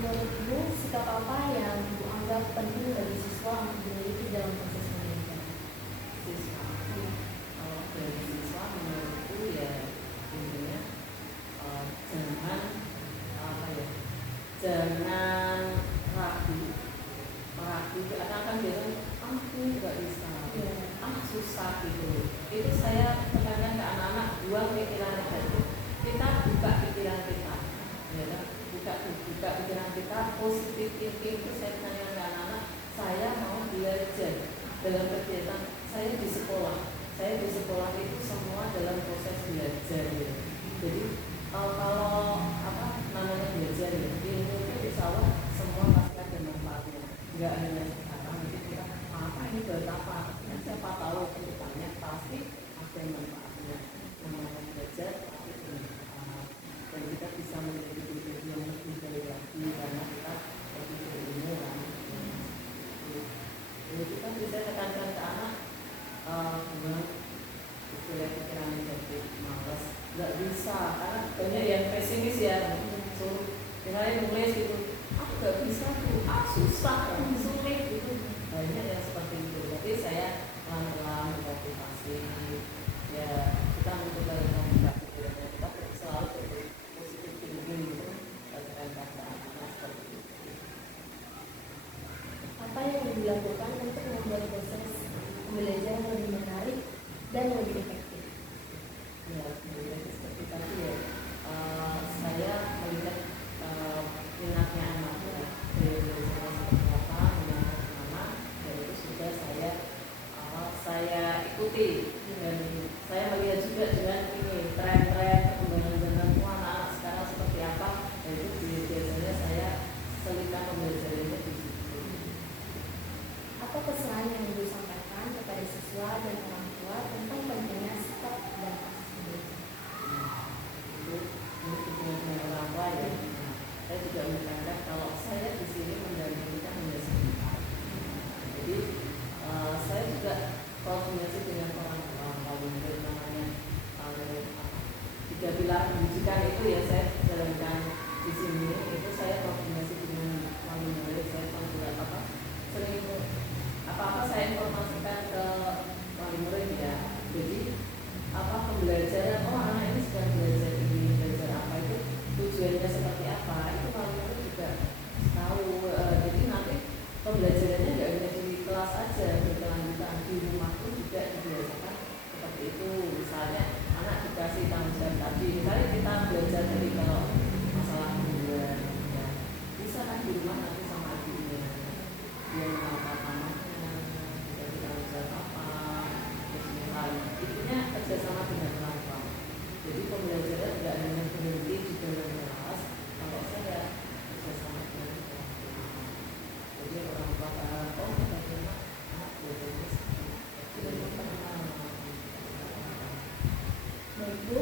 menurutmu sikap apa yang Ibu anggap penting bagi siswa untuk dimiliki dalam proses belajar? Siswa, kalau dari siswa menurutku ya intinya jangan jangan ragu karena kan biasanya aku nggak bisa, susah gitu. Itu saya tekankan ke anak-anak, buang pikiran negatif, kita buka pikiran kita, ya kan? Buka pikiran kita, positif thinking. Itu saya tanyakan ke anak-anak, saya mau belajar dalam kegiatan saya di sekolah. Saya di sekolah itu semua dalam proses belajar ya. Jadi kalau apa namanya belajar ya, ilmu itu insya Allah semua pasti ada manfaatnya. Enggak hanya sekarang nanti kita apa ini buat apa? Ya, siapa tahu kedepannya pasti ada manfaatnya. Namanya belajar pasti bermanfaat dan kita bisa memiliki diri yang lebih baik lagi karena kita lebih berilmu kan. Jadi kita bisa tekankan ke anak dengan istilah pikiran negatif, malas, nggak bisa karena banyak yang pesimis ya. Misalnya nulis gitu, aku nggak bisa tuh, susah, sulit gitu, banyak yang seperti itu. Tapi saya pelan-pelan motivasi, ya kita mencoba dengan pikirannya kita selalu positif thinking gitu, tekan kata seperti itu. Apa yang dilakukan untuk membuat proses pembelajaran lebih menarik dan lebih efektif? Ya, seperti tadi ya, saya melihat minatnya anak ya, dari belajar seperti apa, minatnya kemana, dan itu sudah saya ikuti dan saya melihat juga dengan ini tren-tren perkembangan zaman anak-anak sekarang seperti apa, dan itu biasanya saya selipkan pembelajarannya di situ. Apa pesan yang Ibu sampaikan kepada siswa dan orang tua tentang pentingnya sikap dan proses belajar? Ini dengan orang tua ya. Saya juga menekankan kalau saya di sini mendampingikan hanya sebentar. Jadi saya juga koordinasi dengan orang tua, kalau namanya 3 pilar pendidikan itu ya saya jalankan di sini. Itu saya koordinasi dengan wali murid, saya juga sering apa saya informasikan ke wali murid ya. Jadi pembelajaran anak ini sedang belajar ini, belajar apa itu tujuannya seperti apa, itu wali murid juga tahu. Jadi nanti pembelajarannya nggak hanya di kelas aja, berkelanjutan di rumah pun juga dibiasakan seperti itu. Misalnya anak dikasih tanggung jawab tadi, misalnya kita belajar dari kalau masalah hubungan ya, bisa kan di rumah nanti sama ibunya dia menata tanahnya, dikasih tanggung jawab apa, terus misalnya ibunya kerjasama dengan orang tua. Jadi pembelajaran tidak hanya berhenti di dalam kelas, kalau saya kerjasama dengan orang tua. Jadi orang tua bagaimana anak belajarnya sudah pernah. Baik Bu,